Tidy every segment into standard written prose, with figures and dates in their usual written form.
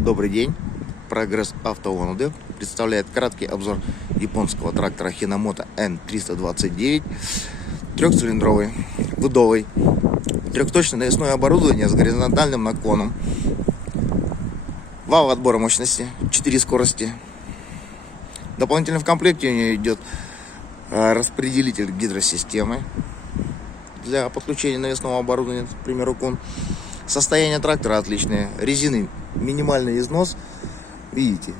Добрый день. Прогресс Авто ОНУД представляет краткий обзор японского трактора Хинамото N329, трехцилиндровый, выдовый, трехточное навесное оборудование с горизонтальным наклоном, вал отбора мощности, 4 скорости. Дополнительно в комплекте у нее идет распределитель гидросистемы для подключения навесного оборудования, к примеру, кун. Состояние трактора отличное, резины минимальный износ, видите.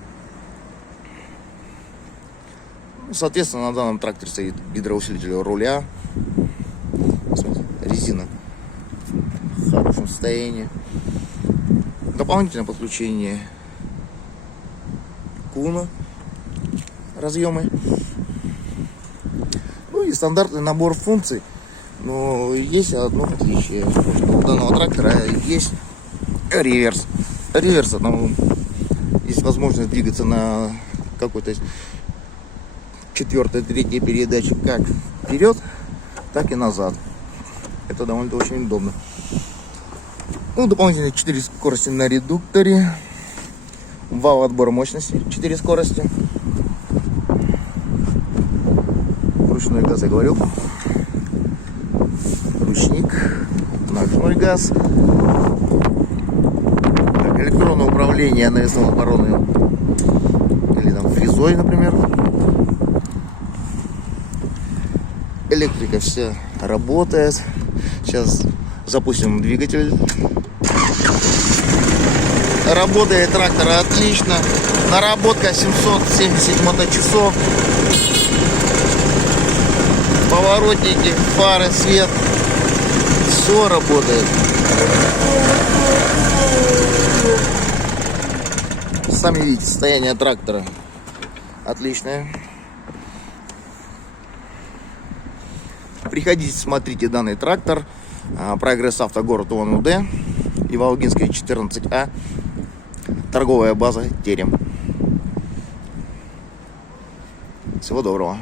Соответственно, на данном тракторе стоит гидроусилитель руля. Смотрите, резина в хорошем состоянии. Дополнительное подключение куна, разъемы. Ну и стандартный набор функций. Но есть одно отличие, что у данного трактора есть реверс. Реверс, есть возможность двигаться на какой-то 4-3 передаче как вперед, так и назад. Это довольно очень удобно. Ну, дополнительно 4 скорости на редукторе. Вал отбора мощности, 4 скорости. Ручной газ, я говорил. Ручник, ножной газ. Так, электронное управление навесным оборудованием или там фрезой, например. Электрика вся работает. Сейчас запустим двигатель. Работает трактор отлично. Наработка 770 моточасов. Поворотники, фары, свет. Все работает. Сами видите, состояние трактора отличное. Приходите, смотрите данный трактор. Прогресс Авто, город ОНУД, Иволгинская, 14А. Торговая база Терем. Всего доброго.